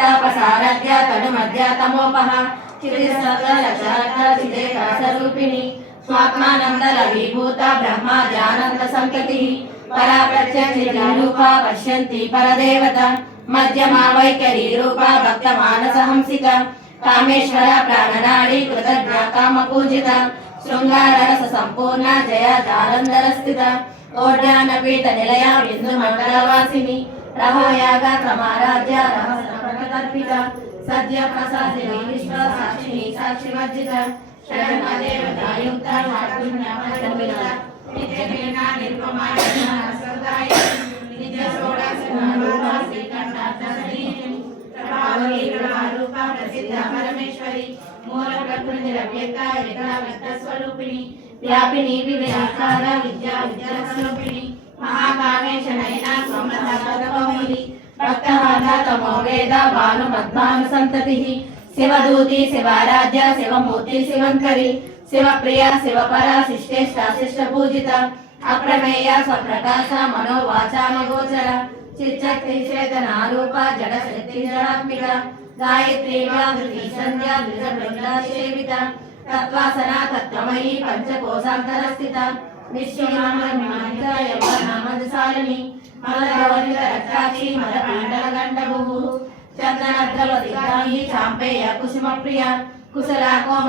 तापसारध्या तनुमध्या तमोपः चिदेकाशरूपिणी स्वात्मानन्दलवीभूता ब्रह्माद्यानन्दसन्ततिः परा प्रत्यक्षरूपा पश्यन्ति परदेवता मध्यमा वैखरी रूपा भक्तमानसहंसिका कामेश्वरा प्राणनाडी कृतज्ञा कामपूजिता शृंगाररस संपूर्णा जया जालंधरस्थिता ओड्यानपीठ निलया बिंदुमण्डलवासिनी रहोयागा क्रमाराध्या रहस्यप्रकटर्पिता सद्य प्रसादिनी विश्वसाक्षिणी साक्षिवर्जिता शरणदेवतायुक्ता षड्गुण्यमण्डिता नित्यवीणा निर्ममा नित्यषोडशरूपा श्रीकण्ठार्थसनीतिनी प्रभावती प्रभारूपा प्रसिद्धा परमेश्वरी मूल प्रकृति रव्यता स्वरूपिणी व्यापिनी विवेकाकार विद्या विद्यास्वरूपिणी महाकामेश नयना सोमनाथमौली भक्तहाता तमो वेद भानुमद्भानु संततिः शिवदूती शिवाराध्या शिवमूर्ति शिवंकरी शिवप्रिया शिवपरा शिष्टेष्टा शिष्टपूजिता अप्रमेया स्वप्रकाश मनोवाचामगोचर चिच्चक्ति चेतनारूपा जडशक्ति जडात्मिका गायत्री व्याहृति संध्या द्विजबृंदा सेविता तत्वासना तत्त्वमयी पंचकोशान्तरस्थिता निश्चयमानमानिता यवनामदशालिनी मलगौरितरक्षाक्षी मलपाण्डलगण्डभुः चन्दनद्रवदिग्धाङ्गी चाम्पेय कुसुमप्रिया कुशला कोमल